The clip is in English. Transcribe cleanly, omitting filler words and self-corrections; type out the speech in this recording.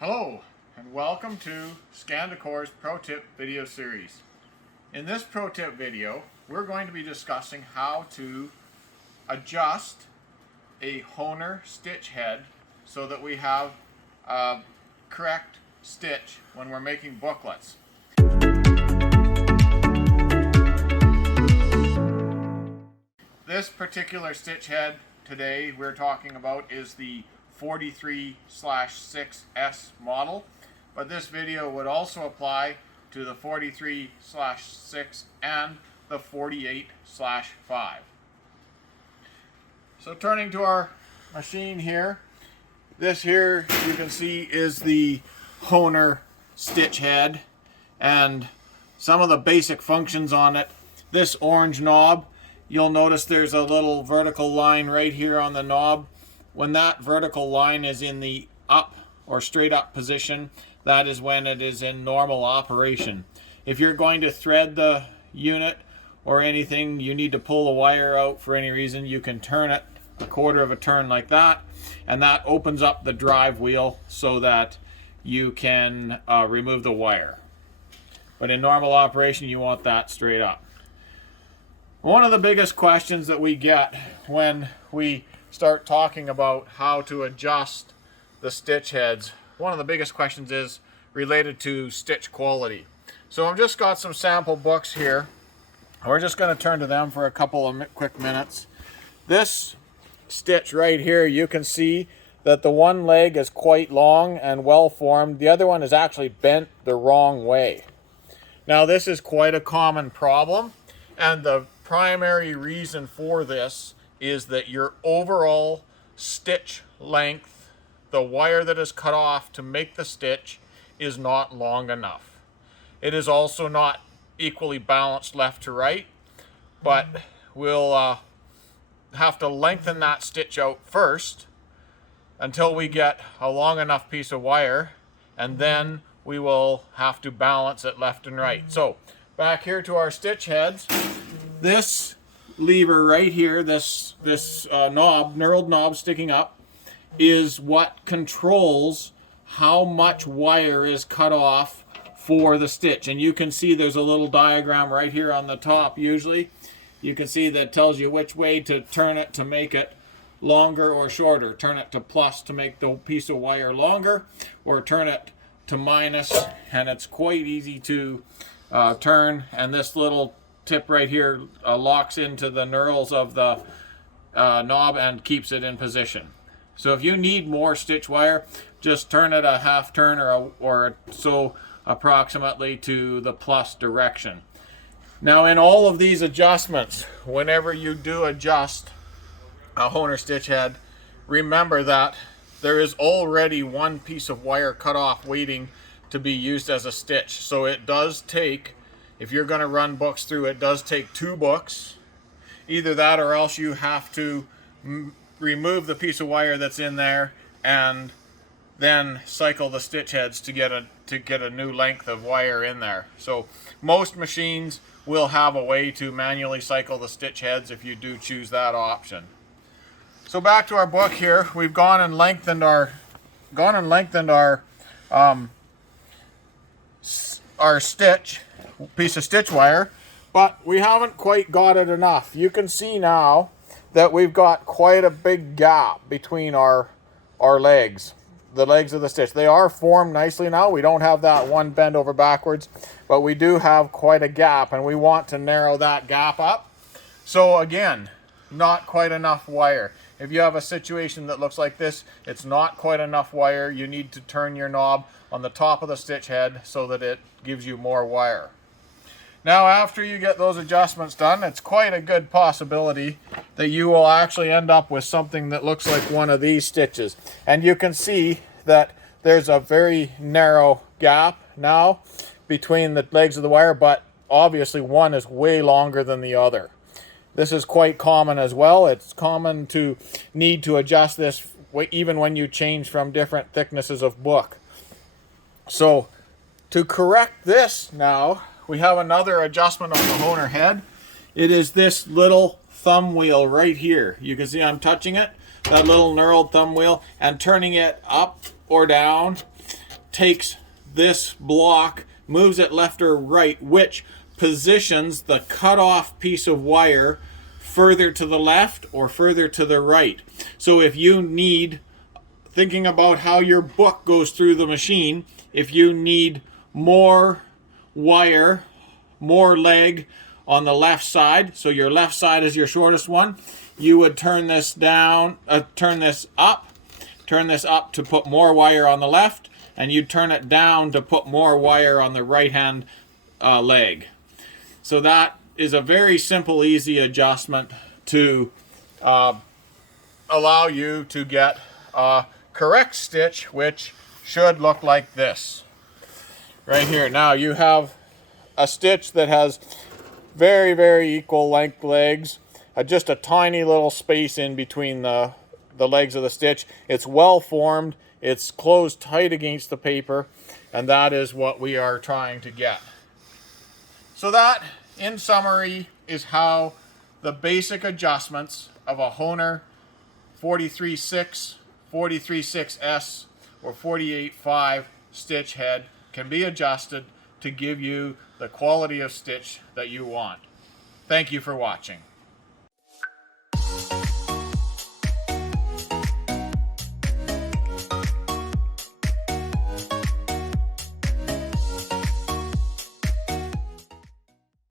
Hello and welcome to ScanDecor's Pro Tip video series. In this Pro Tip video, we're going to be discussing how to adjust a Hohner stitch head so that we have a correct stitch when we're making booklets. This particular stitch head today we're talking about is the 43/6S model, but this video would also apply to the 43/6 and the 48/5. So turning to our machine here, this here you can see is the Hohner stitch head and some of the basic functions on it. This orange knob, you'll notice there's a little vertical line right here on the knob. When that vertical line is in the up or straight up position, that is when it is in normal operation. If you're going to thread the unit or anything, you need to pull the wire out for any reason, you can turn it a quarter of a turn like that, and that opens up the drive wheel so that you can remove the wire. But in normal operation, you want that straight up. One of the biggest questions that we get when we start talking about how to adjust the stitch heads, one of the biggest questions is related to stitch quality. So I've just got some sample books here. We're just going to turn to them for a couple of quick minutes. This stitch right here, you can see that the one leg is quite long and well formed. The other one is actually bent the wrong way. Now this is quite a common problem, and the primary reason for this is that your overall stitch length, the wire that is cut off to make the stitch, is not long enough. It is also not equally balanced left to right, but we'll have to lengthen that stitch out first until we get a long enough piece of wire, and then we will have to balance it left and right. So back here to our stitch heads, this lever right here, this knob, knurled knob sticking up, is what controls how much wire is cut off for the stitch. And you can see there's a little diagram right here on the top. Usually you can see that tells you which way to turn it to make it longer or shorter. Turn it to plus to make the piece of wire longer, or turn it to minus, and it's quite easy to turn. And this little tip right here locks into the knurls of the knob and keeps it in position. So if you need more stitch wire, just turn it a half turn or so approximately to the plus direction. Now in all of these adjustments, whenever you do adjust a Hohner stitch head, remember that there is already one piece of wire cut off waiting to be used as a stitch. So it does take, if you're going to run books through, it does take two books. Either that or else you have to remove the piece of wire that's in there and then cycle the stitch heads to get a new length of wire in there. So most machines will have a way to manually cycle the stitch heads if you do choose that option. So back to our book here, we've gone and lengthened our stitch piece of stitch wire, but we haven't quite got it enough. You can see now that we've got quite a big gap between our legs, the legs of the stitch. They are formed nicely now. We don't have that one bend over backwards, but we do have quite a gap, and we want to narrow that gap up. So again, not quite enough wire. If you have a situation that looks like this, it's not quite enough wire. You need to turn your knob on the top of the stitch head so that it gives you more wire. Now after you get those adjustments done, it's quite a good possibility that you will actually end up with something that looks like one of these stitches. And you can see that there's a very narrow gap now between the legs of the wire, but obviously one is way longer than the other. This is quite common as well. It's common to need to adjust this even when you change from different thicknesses of book. So to correct this now, we have another adjustment on the Hohner head. It is this little thumb wheel right here. You can see I'm touching it, that little knurled thumb wheel, and turning it up or down takes this block, moves it left or right, which positions the cut-off piece of wire further to the left or further to the right. So if you need, thinking about how your book goes through the machine, if you need more wire, more leg on the left side, so your left side is your shortest one, you would turn this down, turn this up to put more wire on the left, and you turn it down to put more wire on the right hand leg. So that is a very simple, easy adjustment to allow you to get a correct stitch, which should look like this right here. Now you have a stitch that has very, very equal length legs, just a tiny little space in between the legs of the stitch. It's well formed, it's closed tight against the paper, and that is what we are trying to get. So that, in summary, is how the basic adjustments of a Hohner 43.6, 43.6S, or 48.5 stitch head can be adjusted to give you the quality of stitch that you want. Thank you for watching.